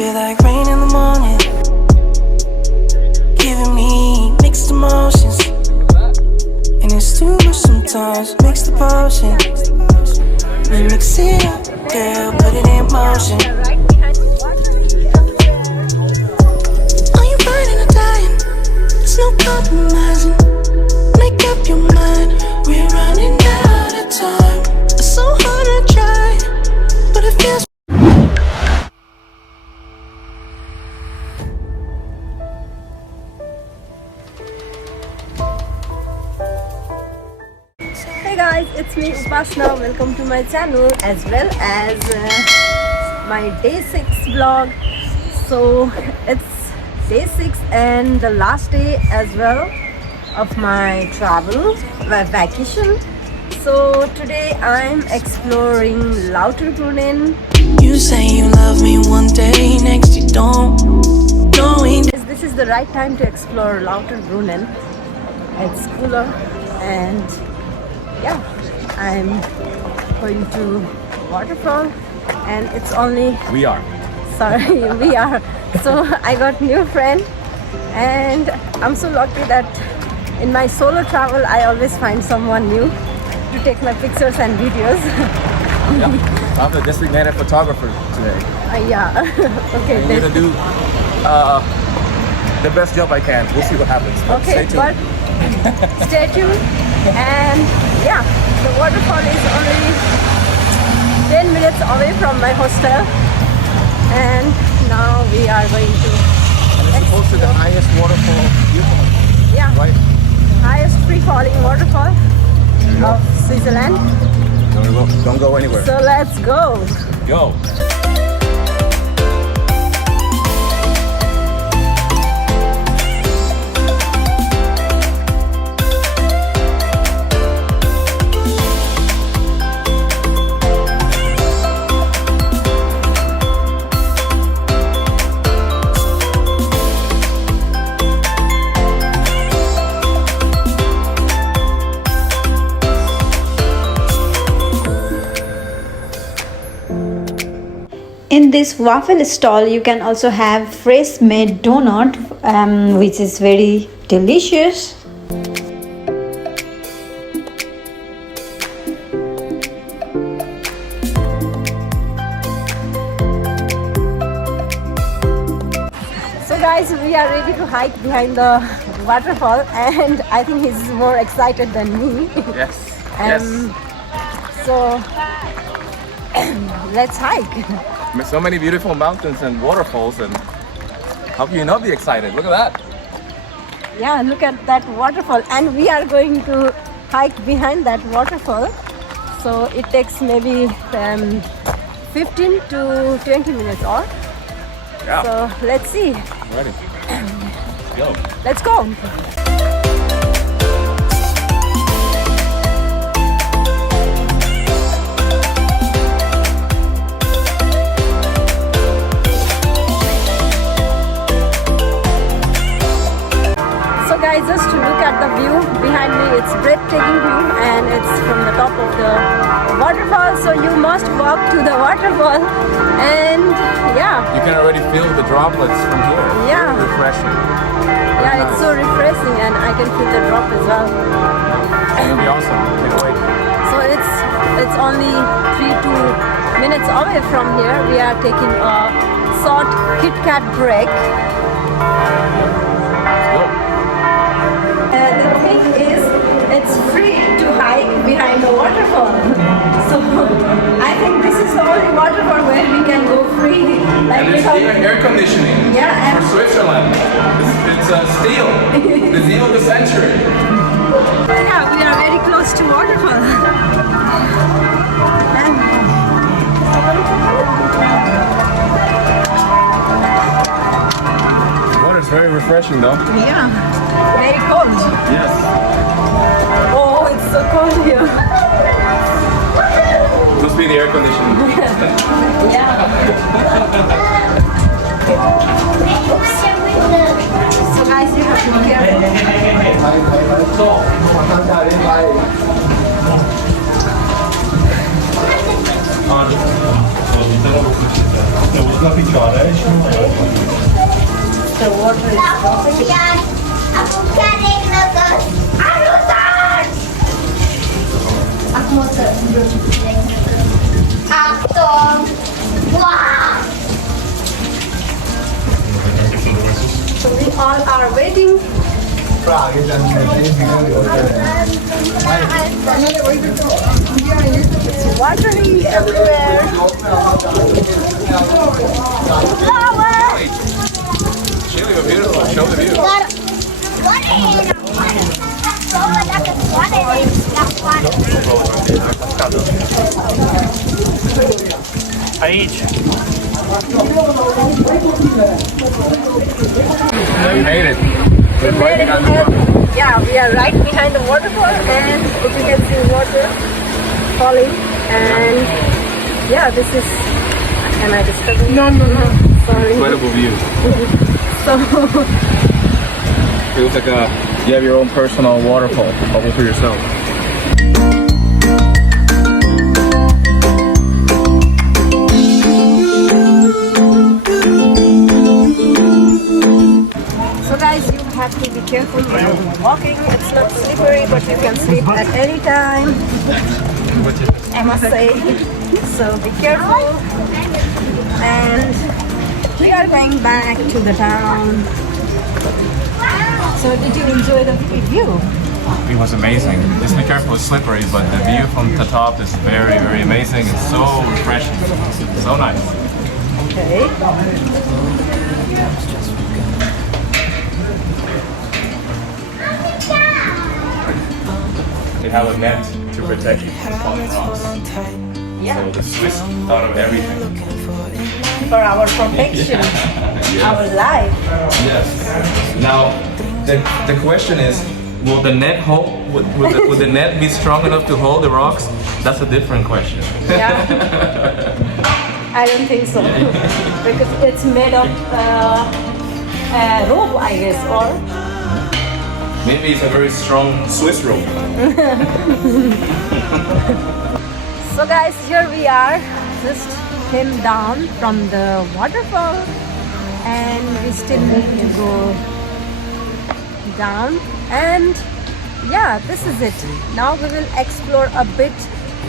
feel like rain in the morning, giving me mixed emotions, and it's too much sometimes. Mix the potion, mix it up, girl, put it in motion. Are you burning or dying? There's no compromising. Make up your mind, we're running out of time. It's so hard to try, but it feels. Hey guys, it's me Upashna. Welcome to my channel as well as my day 6 vlog. So it's day 6 and the last day as well of my travel, my vacation. So today I'm exploring LauterBrunnen. You say you love me one day, next you don't. Knowing This is the right time to explore LauterBrunnen. It's cooler and yeah, I'm going to Waterfall and it's only We are. So I got new friend and I'm so lucky that in my solo travel I always find someone new to take my pictures and videos. Yeah. I'm the designated photographer today. Yeah. Okay. I'm gonna do the best job I can. We'll see what happens. But Okay, stay tuned. but stay tuned. And yeah, the waterfall is only 10 minutes away from my hostel, and now we are going to And it's supposed to be the highest waterfall viewpoint, yeah, right? highest free-falling waterfall of Switzerland. Don't go anywhere. So let's go. Go. In this waffle stall, you can also have fresh made donut, which is very delicious. So guys, we are ready to hike behind the waterfall, and I think he's more excited than me. Yes. So let's hike. So many beautiful mountains and waterfalls, and how can you not be excited? Look at that. Yeah, look at that waterfall, and we are going to hike behind that waterfall. So it takes maybe 15 to 20 minutes or Yeah. so. Let's see. Ready. Go. Let's go. Guys, just to look at the view behind me, it's breathtaking view and it's from the top of the waterfall, so you must walk to the waterfall. And yeah, You can already feel the droplets from here. Yeah. Very refreshing. yeah, it's so refreshing and I can feel the drop as well. It's gonna be awesome. Can't wait. So it's only 3 minutes away from here. We are taking a short Kit Kat break. Go. The thing is, it's free to hike behind the waterfall. So I think this is the only waterfall where we can go free. Like And there's without- even air conditioning. Yeah, For and Switzerland. It's steel. The deal of the century. yeah, we are very close to waterfall. And Water's very refreshing though. yeah, very cold. Yes. Oh, it's so cold here. Must be the air conditioning. Yeah. So guys, you have to be careful. The water is dropping. So we all are waiting. It's watery everywhere. Chile, beautiful. Show the view. We made it. We're right behind the water. Yeah, we are right behind the waterfall, and if you can see water falling, and yeah, this is. Can I disturb you? No. Sorry. Incredible view. So Feels like you have your own personal waterfall all for yourself. So guys, you have to be careful when you're walking. It's not slippery, but you can slip at any time. I must say. So be careful. And we are going back to the town. So did you enjoy the view? It was amazing. Just be careful, it's slippery, but the view from the top is very, very amazing. It's so refreshing. So nice. Okay. They have a net to protect you from falling rocks. So the Swiss thought of everything. For our protection, our life. Yes. Now, the question is, will the net hold? Would the net be strong enough to hold the rocks? That's a different question. Yeah. I don't think so. Because it's made of rope, I guess, or Maybe it's a very strong Swiss rope. so guys, here we are, just came down from the waterfall, and we still need to go down, and yeah, this is it. Now we will explore a bit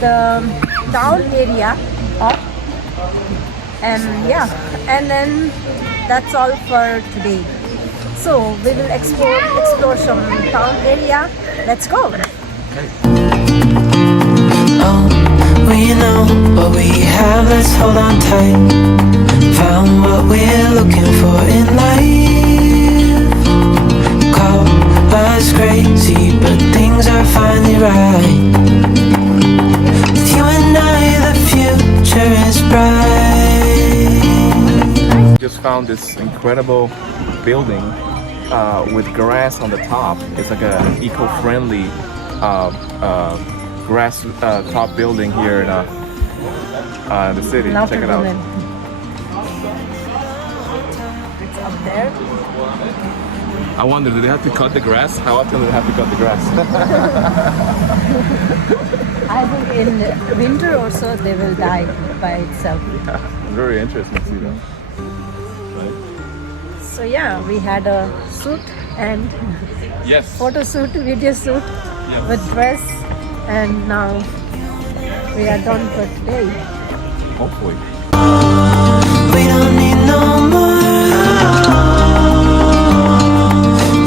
the town area of, and yeah, and then that's all for today. So we will explore some town area. Let's go. Oh, we know what we have, let's hold on tight. Found what we're looking for in life. Call us crazy, but things are finally right. With you and I, the future is bright. Just found this incredible building with grass on the top. It's like an eco-friendly grass top building here in the city. Check it out. LauterBrunnen. It's up there. I wonder, do they have to cut the grass? How often do they have to cut the grass? I think in winter or so they will die by itself. Yeah, very interesting to see that. So yeah, we had a shoot and Yes. photo shoot, video shoot Yes. with dress, and now we are done for today. Hopefully. We don't need no more.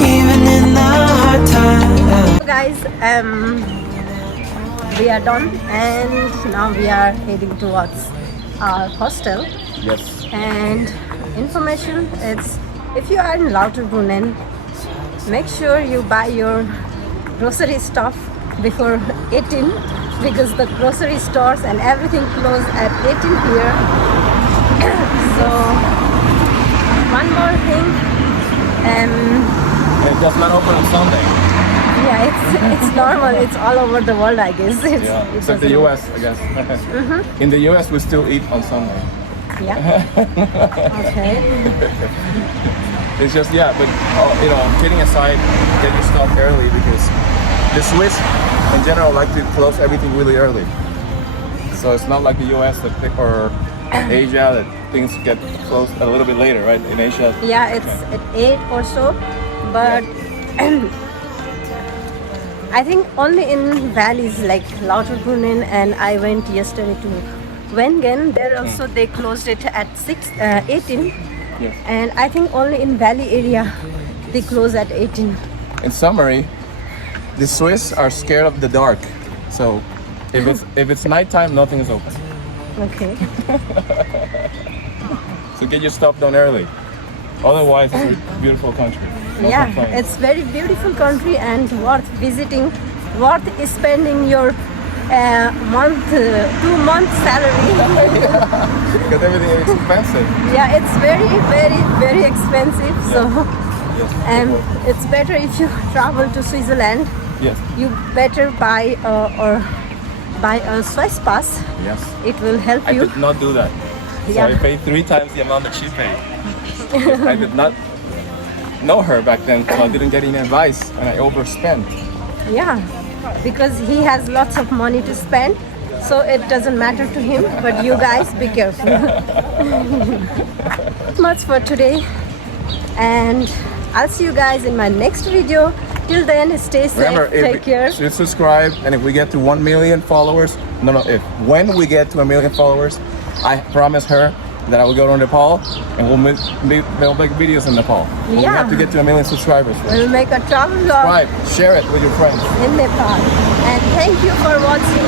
Even in the hard times. So guys, we are done, and now we are heading towards our hostel. Yes. And information, it's if you are in LauterBrunnen, make sure you buy your grocery stuff before 18, because the grocery stores and everything close at 18 here. So one more thing, It does not open on Sunday. yeah, it's normal, it's all over the world, I guess. It's, Yeah. it Except the doesn't- US, I guess. In the US, we still eat on Sunday. Yeah. Okay. It's just, yeah, but kidding aside, get your stuff early, because the Swiss in general like to close everything really early. So it's not like the US or Asia that things get closed a little bit later, right? In Asia. Yeah, it's at 8 or so, but I think only in valleys like LauterBrunnen, and I went yesterday to Wengen. There also they closed it at 18, Yes. and I think only in valley area they close at 18. In summary, the Swiss are scared of the dark. So if it's nighttime, nothing is open. Okay. So get your stuff done early. Otherwise, it's a beautiful country. No Yeah, complaints. it's very beautiful country and worth visiting, worth spending your 2 month salary. Because everything is expensive. Yeah, it's very expensive. So Yes. it's better if you travel to Switzerland. Yes. You better buy a Swiss pass. Yes. It will help I you. did not do that. So Yeah. I paid 3 times the amount that she paid. I did not know her back then, so I didn't get any advice, and I overspent. Yeah, because he has lots of money to spend, so it doesn't matter to him. But you guys, be careful. Much for today, and I'll see you guys in my next video. Till then, stay safe, Remember, take care. if you subscribe, and if we get to 1 million followers, when we get to 1 million followers, I promise her that I will go to Nepal, and we'll make videos in Nepal. But we Yeah. have to get to 1 million subscribers first. We'll make a travel vlog Subscribe, share it with your friends. in Nepal. And thank you for watching.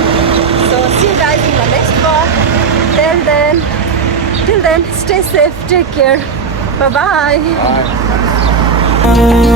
So see you guys in my next vlog. Till then, stay safe, take care. Bye-bye. Bye.